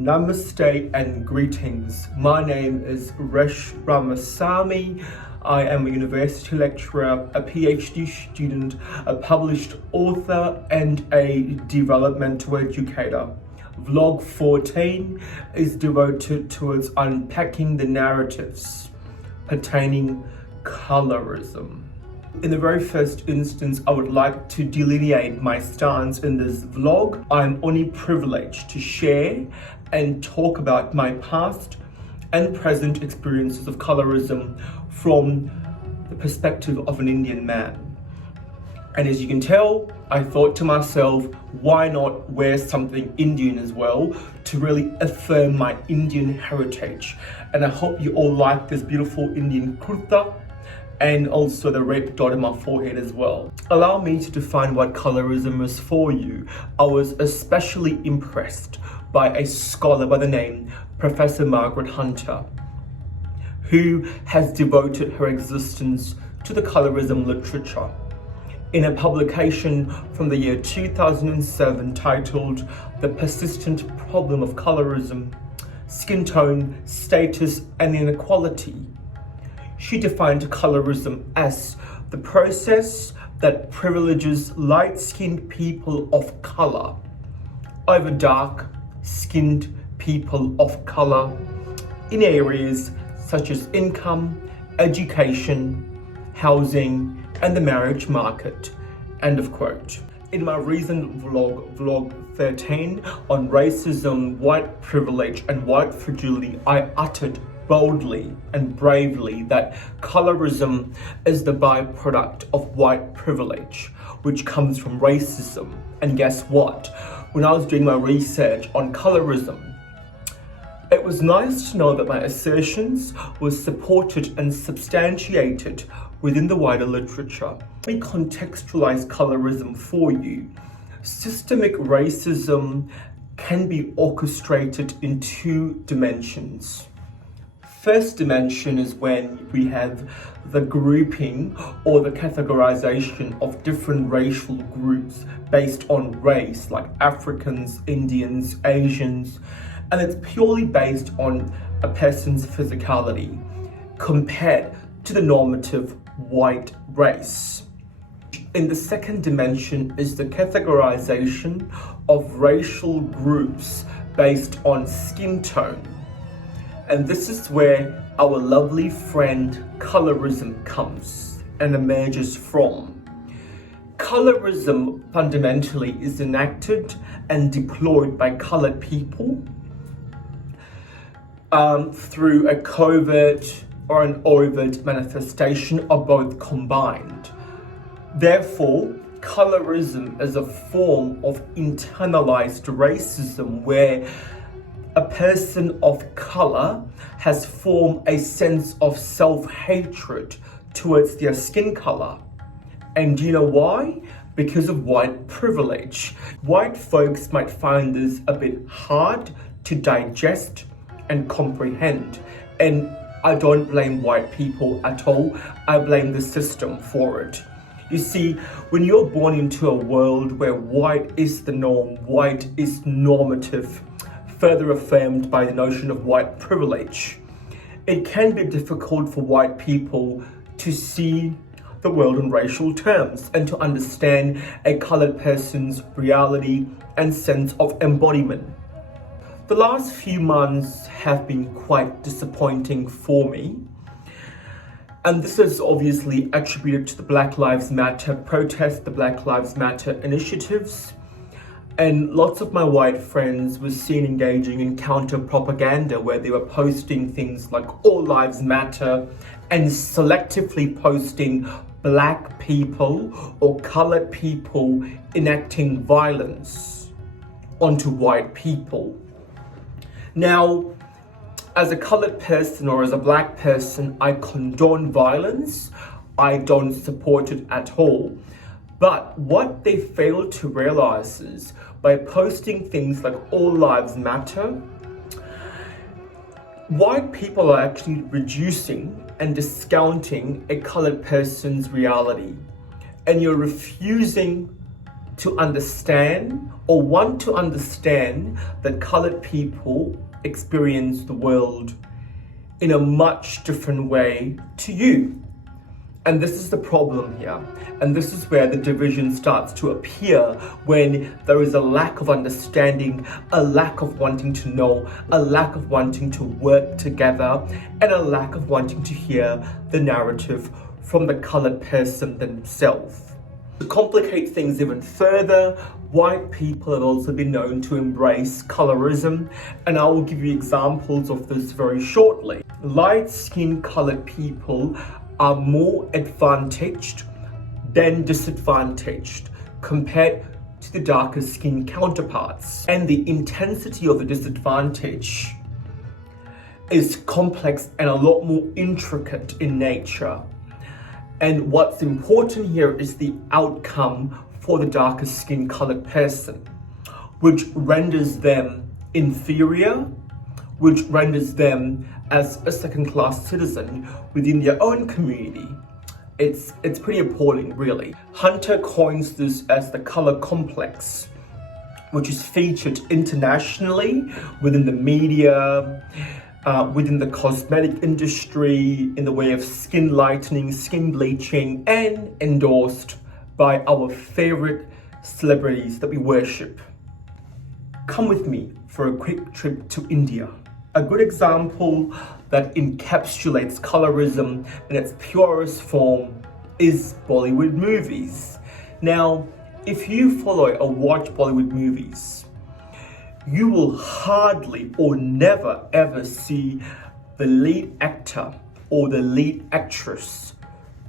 Namaste and greetings. My name is Resh Ramasamy. I am a university lecturer, a PhD student, a published author, and a developmental educator. Vlog 14 is devoted towards unpacking the narratives pertaining colorism. In the very first instance, I would like to delineate my stance in this vlog. I'm only privileged to share and talk about my past and present experiences of colorism from the perspective of an Indian man. And as you can tell, I thought to myself, why not wear something Indian as well to really affirm my Indian heritage? And I hope you all like this beautiful Indian kurta and also the red dot in my forehead as well. Allow me to define what colorism is for you. I was especially impressed by a scholar by the name Professor Margaret Hunter, who has devoted her existence to the colorism literature. In a publication from the year 2007 titled The Persistent Problem of Colorism, Skin Tone, Status and Inequality, she defined colorism as the process that privileges light-skinned people of color over dark-skinned people of color in areas such as income, education, housing, and the marriage market. End of quote. In my recent vlog 13 on racism, white privilege, and white fragility, I uttered boldly and bravely that colorism is the byproduct of white privilege, which comes from racism. And guess what? When I was doing my research on colorism, it was nice to know that my assertions were supported and substantiated within the wider literature. Let me contextualize colorism for you. Systemic racism can be orchestrated in two dimensions. First dimension is when we have the grouping or the categorization of different racial groups based on race, like Africans, Indians, Asians, and it's purely based on a person's physicality compared to the normative white race. In the second dimension is the categorization of racial groups based on skin tone. And this is where our lovely friend colorism comes and emerges from. Colorism fundamentally is enacted and deployed by colored people through a covert or an overt manifestation or both combined. Therefore, colorism is a form of internalized racism where a person of color has formed a sense of self-hatred towards their skin color. And do you know why? Because of white privilege. White folks might find this a bit hard to digest and comprehend. And I don't blame white people at all. I blame the system for it. You see, when you're born into a world where white is the norm, white is normative, further affirmed by the notion of white privilege, it can be difficult for white people to see the world in racial terms and to understand a colored person's reality and sense of embodiment. The last few months have been quite disappointing for me, and this is obviously attributed to the Black Lives Matter protests, the Black Lives Matter initiatives. And lots of my white friends were seen engaging in counter propaganda where they were posting things like all lives matter and selectively posting black people or colored people enacting violence onto white people. Now, as a colored person or as a black person, I condone violence. I don't support it at all. But what they fail to realize is by posting things like all lives matter, white people are actually reducing and discounting a colored person's reality. And you're refusing to understand or want to understand that colored people experience the world in a much different way to you. And this is the problem here. And this is where the division starts to appear, when there is a lack of understanding, a lack of wanting to know, a lack of wanting to work together, and a lack of wanting to hear the narrative from the colored person themselves. To complicate things even further, white people have also been known to embrace colorism, and I will give you examples of this very shortly. Light-skinned colored people are more advantaged than disadvantaged compared to the darker skinned counterparts. And the intensity of the disadvantage is complex and a lot more intricate in nature. And what's important here is the outcome for the darker skin colored person, which renders them inferior, which renders them as a second-class citizen within their own community. It's pretty appalling, really. Hunter coins this as the color complex, which is featured internationally within the media, within the cosmetic industry, in the way of skin lightening, skin bleaching, and endorsed by our favorite celebrities that we worship. Come with me for a quick trip to India. A good example that encapsulates colorism in its purest form is Bollywood movies. Now, if you follow or watch Bollywood movies, you will hardly or never ever see the lead actor or the lead actress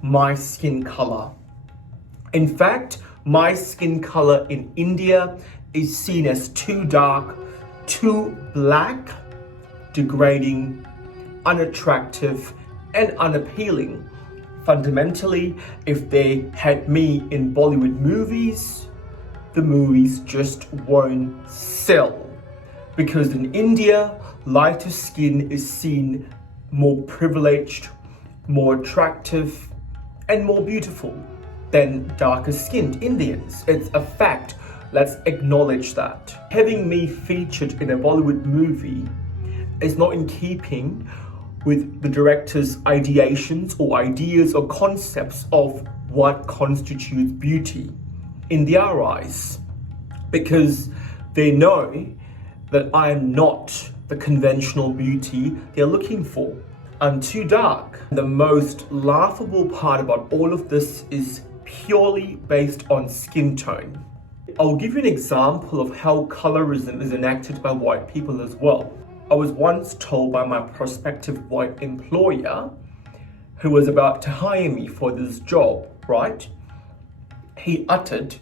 my skin color. In fact, my skin color in India is seen as too dark, too black, degrading, unattractive, and unappealing. Fundamentally, if they had me in Bollywood movies, the movies just won't sell. Because in India, lighter skin is seen more privileged, more attractive, and more beautiful than darker skinned Indians. It's a fact. Let's acknowledge that. Having me featured in a Bollywood movie is not in keeping with the director's ideations or ideas or concepts of what constitutes beauty in their eyes, because they know that I am not the conventional beauty they're looking for. I'm too dark. The most laughable part about all of this is purely based on skin tone. I'll give you an example of how colorism is enacted by white people as well. I was once told by my prospective white employer, who was about to hire me for this job, right? He uttered,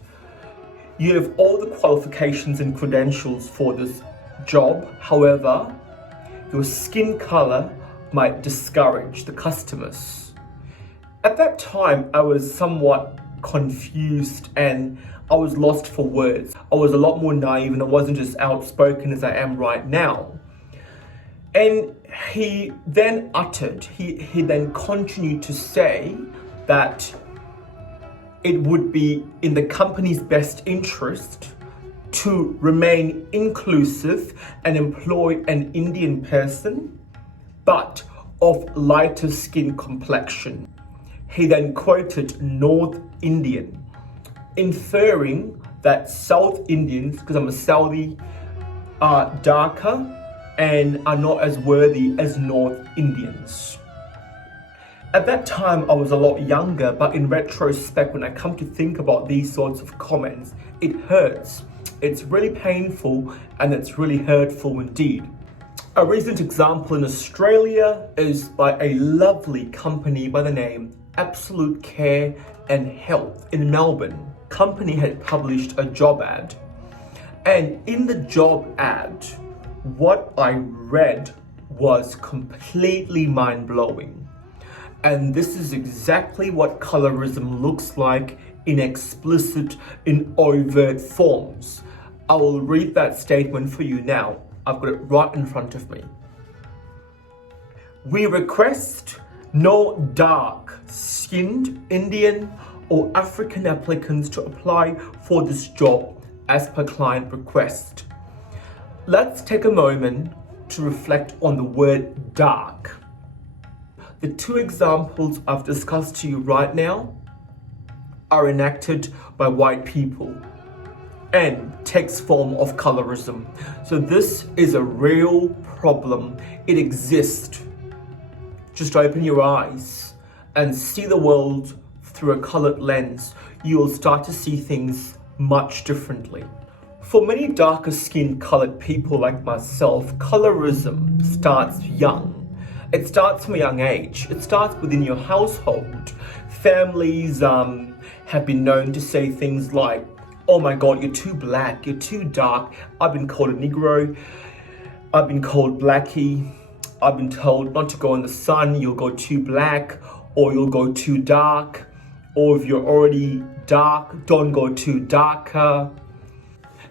"You have all the qualifications and credentials for this job. However, your skin color might discourage the customers." At that time, I was somewhat confused and I was lost for words. I was a lot more naive and I wasn't as outspoken as I am right now. And he then uttered, he then continued to say that it would be in the company's best interest to remain inclusive and employ an Indian person, but of lighter skin complexion. He then quoted North Indian, inferring that South Indians, because I'm a Saudi, are darker and are not as worthy as North Indians. At that time, I was a lot younger, but in retrospect, when I come to think about these sorts of comments, it hurts. It's really painful and it's really hurtful indeed. A recent example in Australia is by a lovely company by the name Absolute Care and Health in Melbourne. Company had published a job ad, and in the job ad, what I read was completely mind-blowing. And this is exactly what colorism looks like in explicit, in overt forms. I will read that statement for you now. I've got it right in front of me. "We request no dark-skinned Indian or African applicants to apply for this job as per client request. Let's take a moment to reflect on the word dark. The two examples I've discussed to you right now are enacted by white people and takes form of colorism. So this is a real problem. It exists. Just open your eyes and see the world through a colored lens. You'll start to see things much differently. For many darker skinned colored people like myself, colorism starts young. It starts from a young age. It starts within your household. Families have been known to say things like, "Oh my God, you're too black, you're too dark. I've been called a Negro. I've been called blackie. I've been told not to go in the sun, you'll go too black, or you'll go too dark. Or if you're already dark, don't go too darker."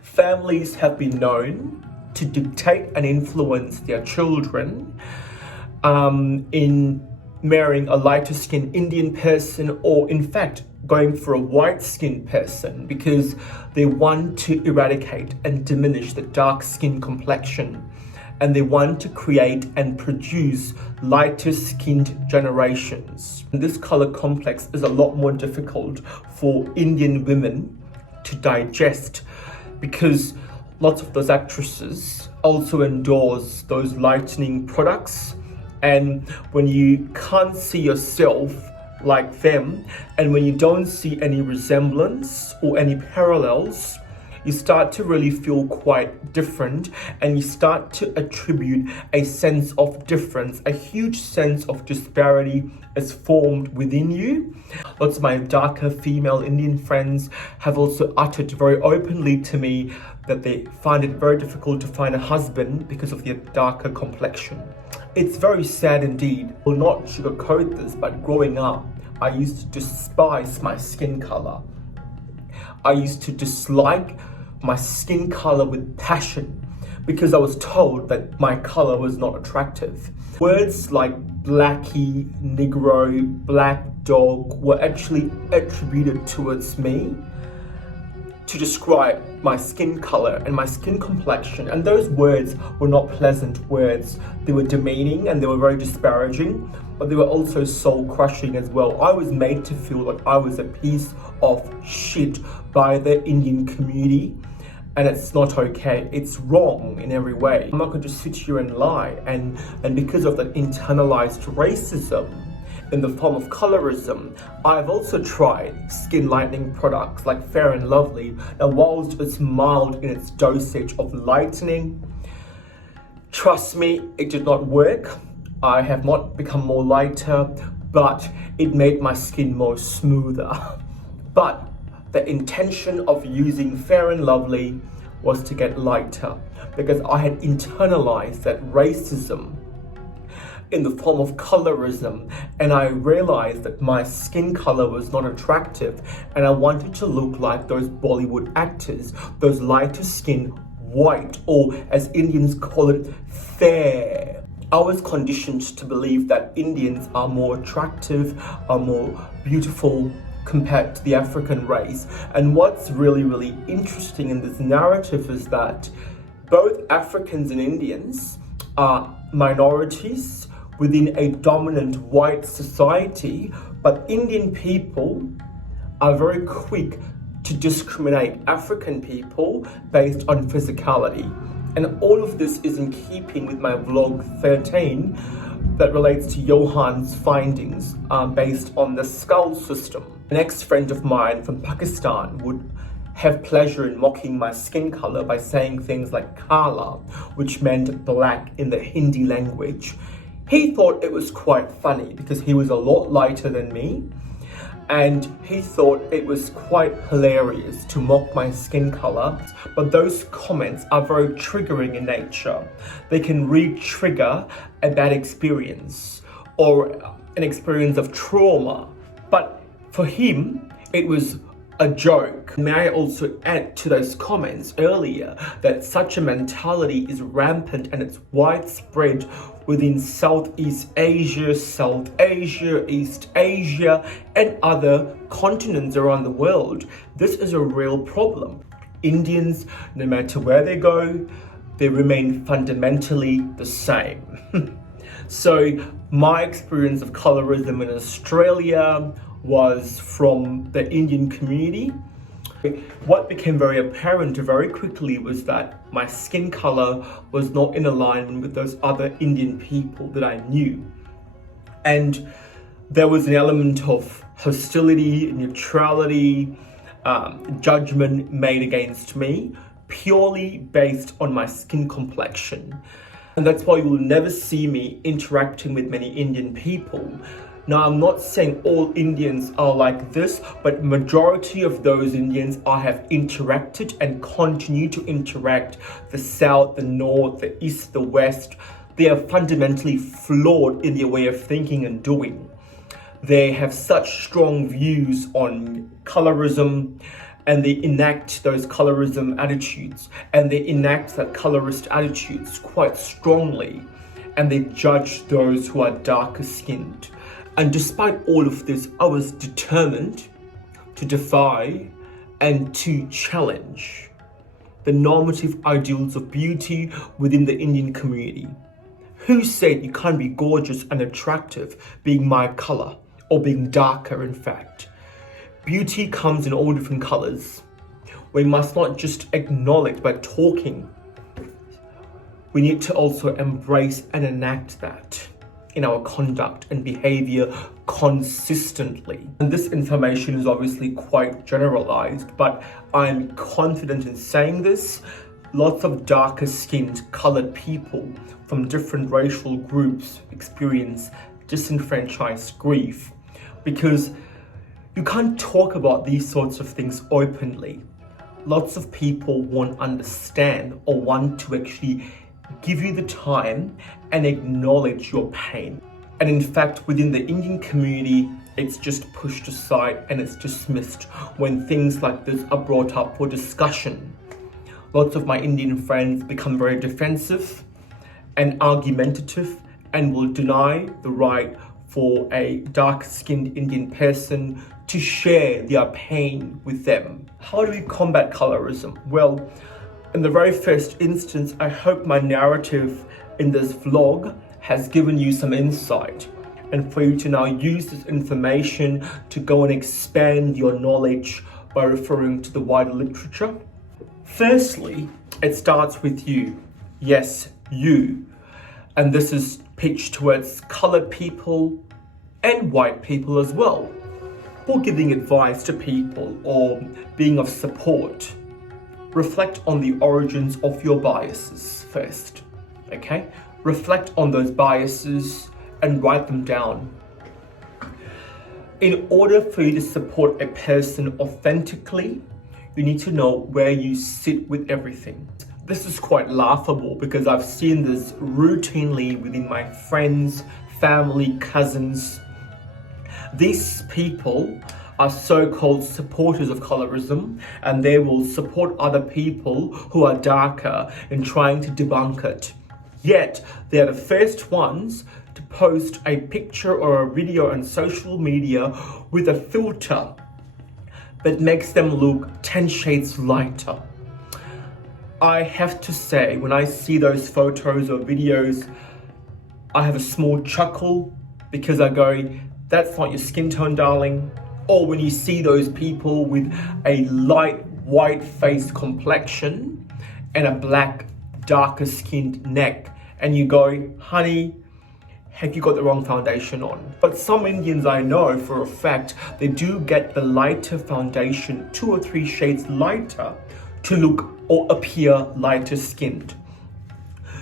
Families have been known to dictate and influence their children in marrying a lighter skinned Indian person, or in fact going for a white skinned person, because they want to eradicate and diminish the dark skin complexion, and they want to create and produce lighter skinned generations. And this color complex is a lot more difficult for Indian women to digest, because lots of those actresses also endorse those lightening products. And when you can't see yourself like them, and when you don't see any resemblance or any parallels, you start to really feel quite different, and you start to attribute a sense of difference. A huge sense of disparity is formed within you. Lots of my darker female Indian friends have also uttered very openly to me that they find it very difficult to find a husband because of their darker complexion. It's very sad indeed. I will not sugarcoat this, but growing up, I used to despise my skin color. I used to dislike my skin color with passion because I was told that my color was not attractive. Words like blackie, negro, black dog were actually attributed towards me to describe my skin color and my skin complexion, and those words were not pleasant words. They were demeaning and they were very disparaging, but they were also soul crushing as well. I was made to feel like I was a piece of shit by the Indian community, and it's not okay. It's wrong in every way. I'm not going to sit here and lie, and because of that internalized racism in the form of colorism, I've also tried skin lightening products like Fair and Lovely. Now, whilst it's mild in its dosage of lightening, trust me, it did not work. I have not become more lighter, but it made my skin more smoother. But the intention of using Fair and Lovely was to get lighter, because I had internalized that racism in the form of colorism, and I realized that my skin color was not attractive, and I wanted to look like those Bollywood actors, those lighter skin white, or as Indians call it, fair. I was conditioned to believe that Indians are more attractive, are more beautiful compared to the African race. And what's really, really interesting in this narrative is that both Africans and Indians are minorities within a dominant white society, but Indian people are very quick to discriminate African people based on physicality. And all of this is in keeping with my vlog 13 that relates to Johan's findings based on the skull system. An ex-friend of mine from Pakistan would have pleasure in mocking my skin color by saying things like kala, which meant black in the Hindi language. He thought it was quite funny because he was a lot lighter than me, and he thought it was quite hilarious to mock my skin color. But those comments are very triggering in nature. They can re-trigger a bad experience or an experience of trauma. But for him, it was a joke. May I also add to those comments earlier that such a mentality is rampant and it's widespread within Southeast Asia, South Asia, East Asia, and other continents around the world. This is a real problem. Indians, no matter where they go, they remain fundamentally the same. So my experience of colorism in Australia was from the Indian community. What became very apparent very quickly was that my skin color was not in alignment with those other Indian people that I knew. And there was an element of hostility, neutrality, judgment made against me, purely based on my skin complexion. And that's why you will never see me interacting with many Indian people. Now, I'm not saying all Indians are like this, but majority of those Indians I have interacted and continue to interact, the South, the North, the East, the West, they are fundamentally flawed in their way of thinking and doing. They have such strong views on colorism, and they enact those colorism attitudes, and they enact that colorist attitudes quite strongly, and they judge those who are darker skinned. And despite all of this, I was determined to defy and to challenge the normative ideals of beauty within the Indian community. Who said you can't be gorgeous and attractive being my color, or being darker in fact? Beauty comes in all different colors. We must not just acknowledge by talking. We need to also embrace and enact that in our conduct and behavior consistently. And this information is obviously quite generalized, but I'm confident in saying this. Lots of darker skinned colored people from different racial groups experience disenfranchised grief because you can't talk about these sorts of things openly. Lots of people won't understand or want to actually give you the time and acknowledge your pain. And in fact, within the Indian community, it's just pushed aside and it's dismissed when things like this are brought up for discussion. Lots of my Indian friends become very defensive and argumentative and will deny the right for a dark-skinned Indian person to share their pain with them. How do we combat colorism? Well, in the very first instance, I hope my narrative in this vlog has given you some insight and for you to now use this information to go and expand your knowledge by referring to the wider literature. Firstly, it starts with you. Yes, you. And this is pitched towards colored people and white people as well. For giving advice to people or being of support, reflect on the origins of your biases first, okay? Reflect on those biases and write them down. In order for you to support a person authentically, you need to know where you sit with everything. This is quite laughable because I've seen this routinely within my friends, family, cousins. These people are so-called supporters of colorism, and they will support other people who are darker in trying to debunk it. Yet, they are the first ones to post a picture or a video on social media with a filter that makes them look 10 shades lighter. I have to say, when I see those photos or videos, I have a small chuckle because I go, that's not your skin tone, darling. Or when you see those people with a light white face complexion and a black darker skinned neck, and you go, honey, have you got the wrong foundation on? But some Indians I know for a fact, they do get the lighter foundation 2 or 3 shades lighter to look or appear lighter skinned.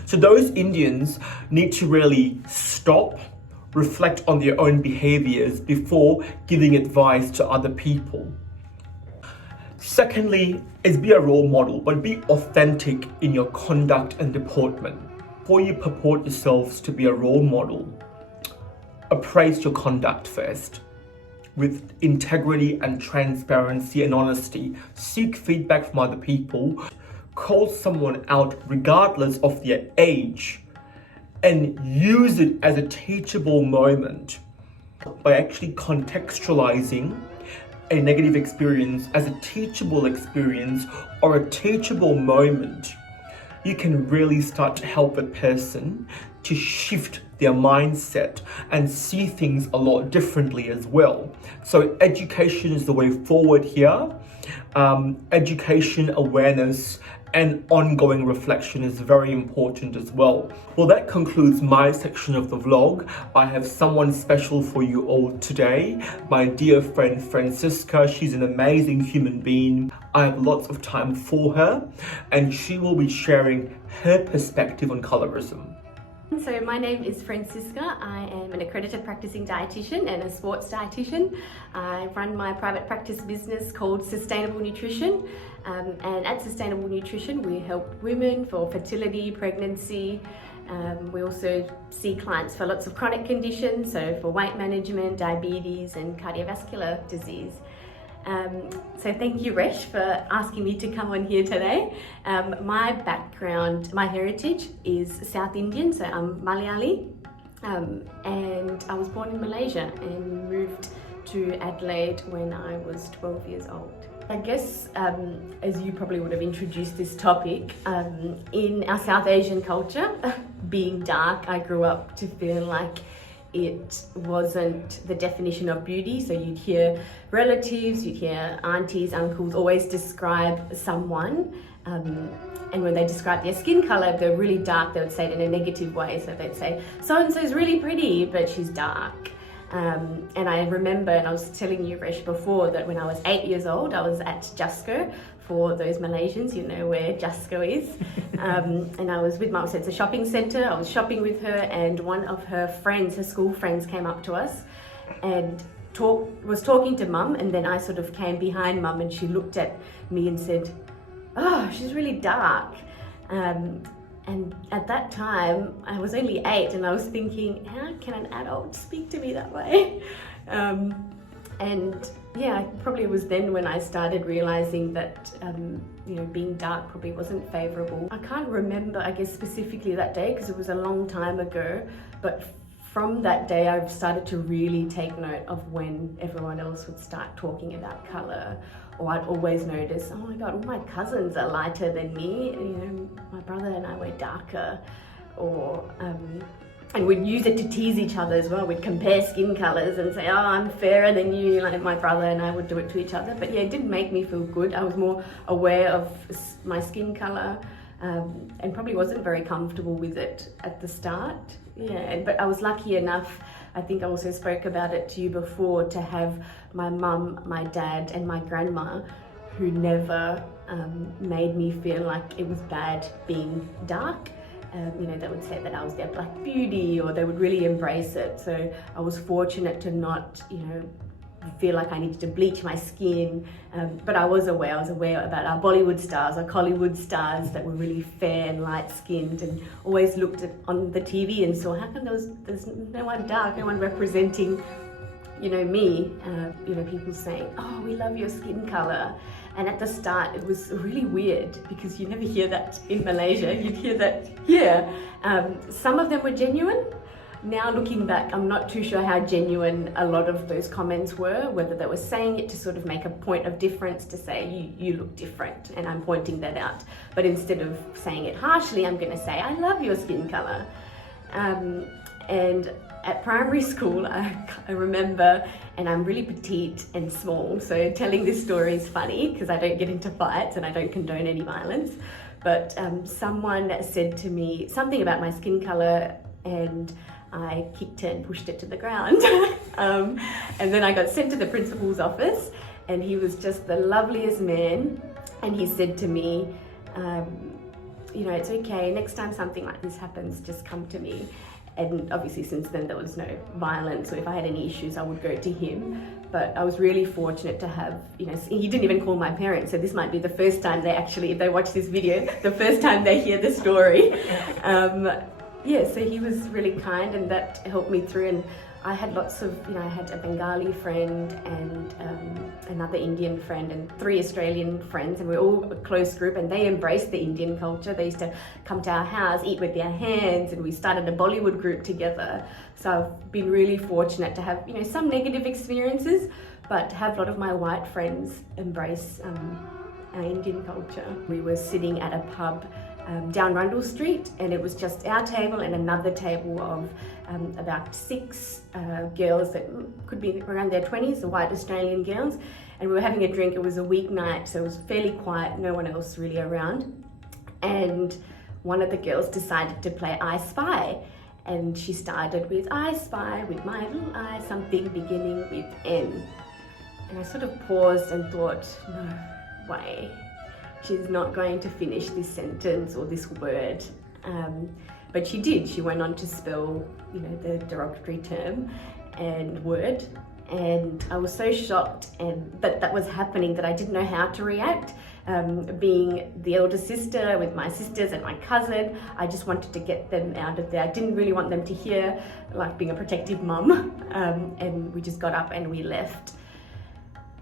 So those Indians need to really stop, reflect on their own behaviors before giving advice to other people. Secondly, is be a role model, but be authentic in your conduct and deportment. Before you purport yourselves to be a role model, appraise your conduct first. with integrity and transparency and honesty. Seek feedback from other people. Call someone out regardless of their age and use it as a teachable moment by actually contextualizing a negative experience as a teachable experience or a teachable moment. You can really start to help a person to shift their mindset and see things a lot differently as well. So education is the way forward here. Education, awareness, and ongoing reflection is very important as well. Well, that concludes my section of the vlog. I have someone special for you all today, my dear friend Francisca. She's an amazing human being. I have lots of time for her, and she will be sharing her perspective on colorism. So my name is Francisca. I am an accredited practicing dietitian and a sports dietitian. I run my private practice business called Sustainable Nutrition. And at Sustainable Nutrition, we help women for fertility, pregnancy. We also see clients for lots of chronic conditions, so for weight management, diabetes and cardiovascular disease. So thank you, Resh, for asking me to come on here today. My background, my heritage is South Indian, so I'm Malayali, and I was born in Malaysia and moved to Adelaide when I was 12 years old. I guess, as you probably would have introduced this topic, in our South Asian culture, being dark, I grew up to feel like it wasn't the definition of beauty. So you'd hear relatives, you'd hear aunties, uncles always describe someone, and when they describe their skin color, if they're really dark, they would say it in a negative way. So they'd say, so-and-so's really pretty, but she's dark. And I remember, and I was telling you, Resh, before, that when I was 8 years old, I was at Jusco. For those Malaysians, you know where Jusco is. And I was with Mum, so it's a shopping centre. I was shopping with her, and one of her friends, her school friends, came up to us and was talking to Mum, and then I sort of came behind Mum, and she looked at me and said, "Oh, she's really dark." And at that time, I was only 8, and I was thinking, how can an adult speak to me that way? And yeah, probably it was then when I started realizing that, being dark probably wasn't favorable. I can't remember, I guess, specifically that day because it was a long time ago, but from that day, I've started to really take note of when everyone else would start talking about color, or I'd always notice, oh my God, all my cousins are lighter than me. My brother and I were darker, or, and we'd use it to tease each other as well. We'd compare skin colors and say, oh, I'm fairer than you, like my brother and I would do it to each other. But yeah, it didn't make me feel good. I was more aware of my skin color, and probably wasn't very comfortable with it at the start. Yeah, but I was lucky enough, I think I also spoke about it to you before, to have my mum, my dad and my grandma who never made me feel like it was bad being dark. They would say that I was their black beauty, or they would really embrace it. So I was fortunate to not, feel like I needed to bleach my skin, but I was aware about our Bollywood stars, our Collywood stars that were really fair and light-skinned, and always looked on the TV and saw, how come there's no one dark, no one representing, me? People saying, oh, we love your skin color. And at the start, it was really weird because you never hear that in Malaysia. You'd hear that here. Some of them were genuine. Now looking back, I'm not too sure how genuine a lot of those comments were, whether they were saying it to sort of make a point of difference, to say, you look different, and I'm pointing that out. But instead of saying it harshly, I'm going to say, I love your skin color. And at primary school, I remember, and I'm really petite and small, so telling this story is funny because I don't get into fights and I don't condone any violence. But someone said to me something about my skin color, and I kicked it and pushed it to the ground. And then I got sent to the principal's office, and he was just the loveliest man. And he said to me, it's okay, next time something like this happens, just come to me. And obviously since then there was no violence, so if I had any issues I would go to him. But I was really fortunate to have, he didn't even call my parents, so this might be the first time they actually, if they watch this video, the first time they hear the story. So he was really kind, and that helped me through. And I had lots of, I had a Bengali friend and another Indian friend and 3 Australian friends, and we were all a close group, and they embraced the Indian culture. They used to come to our house, eat with their hands, and we started a Bollywood group together. So I've been really fortunate to have, some negative experiences, but to have a lot of my white friends embrace our Indian culture. We were sitting at a pub down Rundle Street, and it was just our table and another table of about 6 girls that could be around their 20s, the white Australian girls, and we were having a drink. It was a weeknight, so it was fairly quiet, no one else really around, and one of the girls decided to play I Spy, and she started with I spy with my little eye something beginning with N, and I sort of paused and thought, no way, she's not going to finish this sentence or this word. But she did. She went on to spell, the derogatory term and word. And I was so shocked that that was happening that I didn't know how to react. Being the elder sister with my sisters and my cousin, I just wanted to get them out of there. I didn't really want them to hear, like being a protective mum. And we just got up and we left.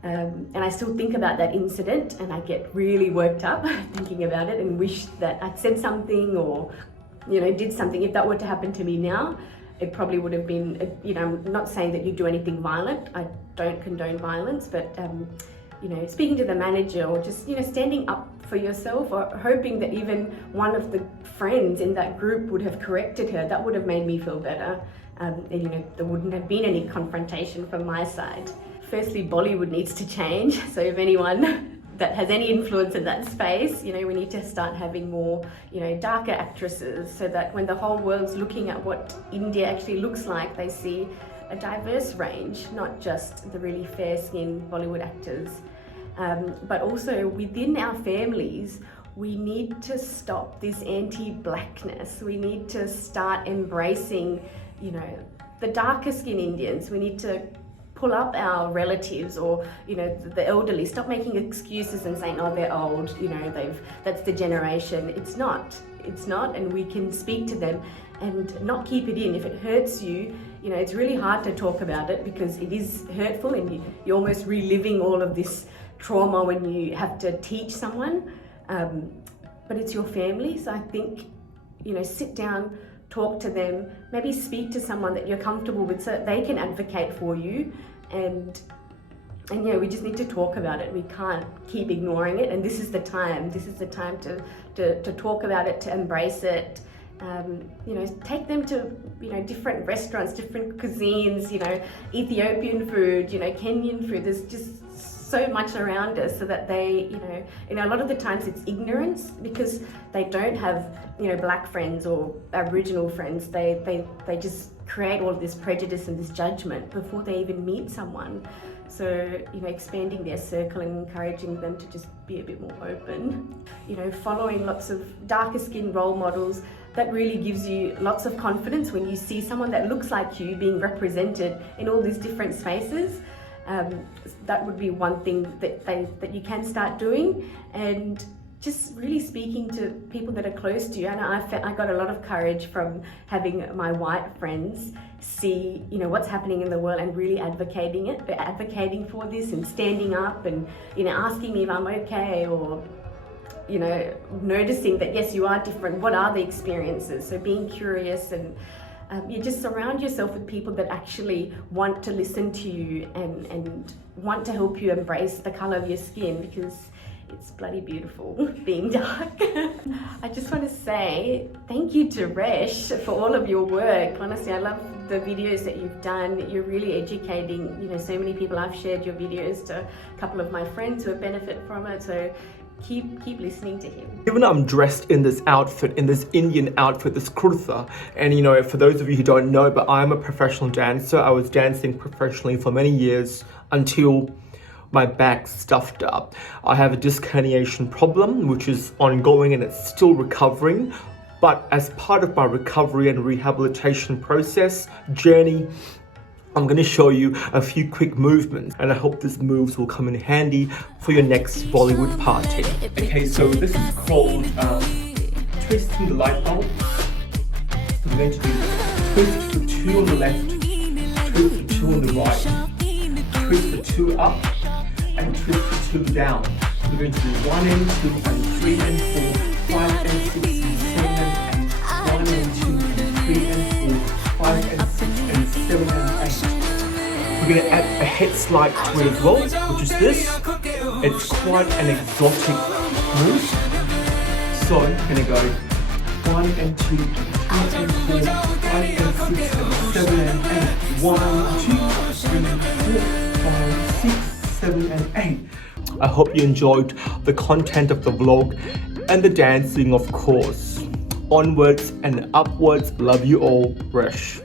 And I still think about that incident, and I get really worked up thinking about it and wish that I'd said something or, did something. If that were to happen to me now, it probably would have been, I'm not saying that you do anything violent. I don't condone violence, but, speaking to the manager or just, standing up for yourself, or hoping that even one of the friends in that group would have corrected her, that would have made me feel better. And, there wouldn't have been any confrontation from my side. Firstly, Bollywood needs to change. So if anyone that has any influence in that space, we need to start having more, darker actresses, so that when the whole world's looking at what India actually looks like, they see a diverse range, not just the really fair-skinned Bollywood actors. But also within our families, we need to stop this anti-blackness. We need to start embracing, the darker skinned Indians. We need to pull up our relatives or, the elderly. Stop making excuses and saying, oh, they're old, that's the generation. It's not, and we can speak to them and not keep it in. If it hurts you, it's really hard to talk about it because it is hurtful, and you're almost reliving all of this trauma when you have to teach someone. But it's your family, so I think, sit down, talk to them, maybe speak to someone that you're comfortable with so that they can advocate for you, and we just need to talk about it. We can't keep ignoring it, and this is the time to talk about it, to embrace it. Take them to different restaurants, different cuisines, Ethiopian food, Kenyan food. There's just so much around us, so that they, a lot of the times it's ignorance because they don't have, black friends or Aboriginal friends. They just create all of this prejudice and this judgment before they even meet someone. So, expanding their circle and encouraging them to just be a bit more open. Following lots of darker skinned role models, that really gives you lots of confidence when you see someone that looks like you being represented in all these different spaces. That would be one thing that you can start doing, and just really speaking to people that are close to you. And I got a lot of courage from having my white friends see, what's happening in the world and really advocating for this and standing up and, asking me if I'm okay, or, noticing that, yes, you are different. What are the experiences? So being curious, and you just surround yourself with people that actually want to listen to you and want to help you embrace the colour of your skin, because it's bloody beautiful being dark. I just want to say thank you to Resh for all of your work. Honestly, I love the videos that you've done. You're really educating, so many people. I've shared your videos to a couple of my friends who have benefited from it. So keep listening to him. Even though I'm dressed in this outfit, in this Indian outfit, this kurta, and for those of you who don't know, but I'm a professional dancer. I was dancing professionally for many years until my back stuffed up. I have a disc herniation problem, which is ongoing and it's still recovering. But as part of my recovery and rehabilitation process journey, I'm going to show you a few quick movements, and I hope these moves will come in handy for your next Bollywood party. Okay, so this is called twisting the light bulb. So we're going to do twist with 2 on the left, twist the 2 on the right, twist the 2 up, and twist the 2 down. We're going to do 1 and 2 and 3 and 4, 5 and 6 and 7 and 8, 1 and 2 and 3 and 4, 5 and 6 and 7 and 8. We're going to add a head slide to it as well, which is this. It's quite an exotic move. So we're going to go 1 and 2, 3 and 4, 5 and 6 and 7 and 8. 1, 2, 3, 4, 5, 6, 7 and 8. I hope you enjoyed the content of the vlog and the dancing, of course. Onwards and upwards. Love you all. Resh.